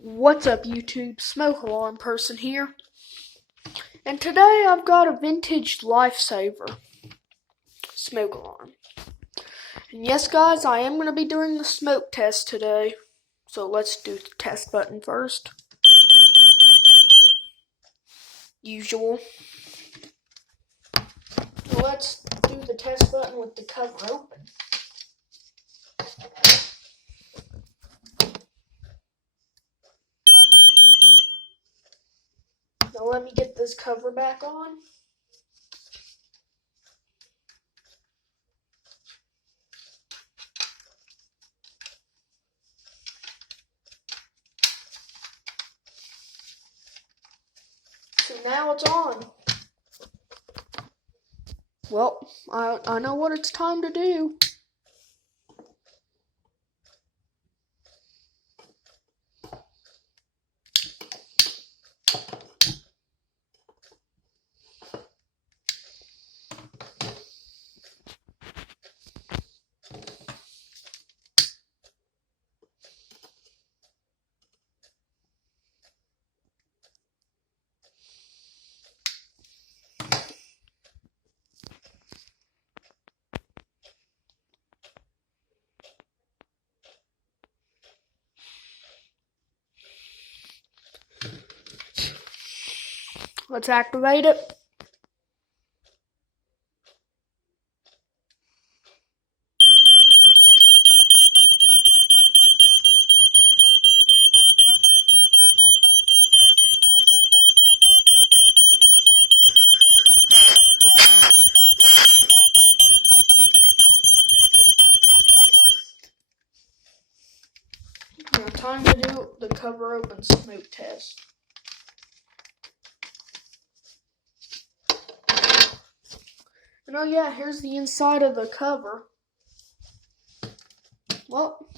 What's up, YouTube? Smoke alarm person here. And today I've got a vintage lifesaver smoke alarm. And yes, guys, I am going to be doing the smoke test today. So let's do the test button first. Usual. So let's do the test button with the cover open. Now let me get this cover back on. So now it's on. Well, I know what it's time to do. Let's activate it. Now time to do the cover open smoke test. And oh yeah, here's the inside of the cover. Well,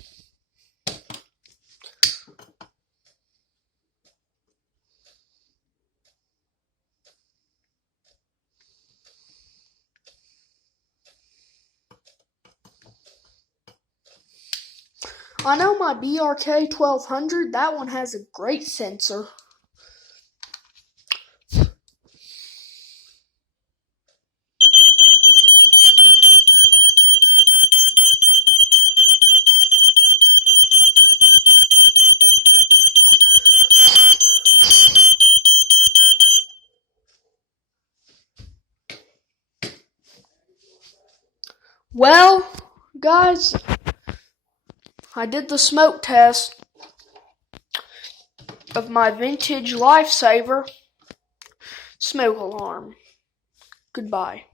I know my BRK 1200, that one has a great sensor. Well, guys, I did the smoke test of my vintage lifesaver smoke alarm. Goodbye.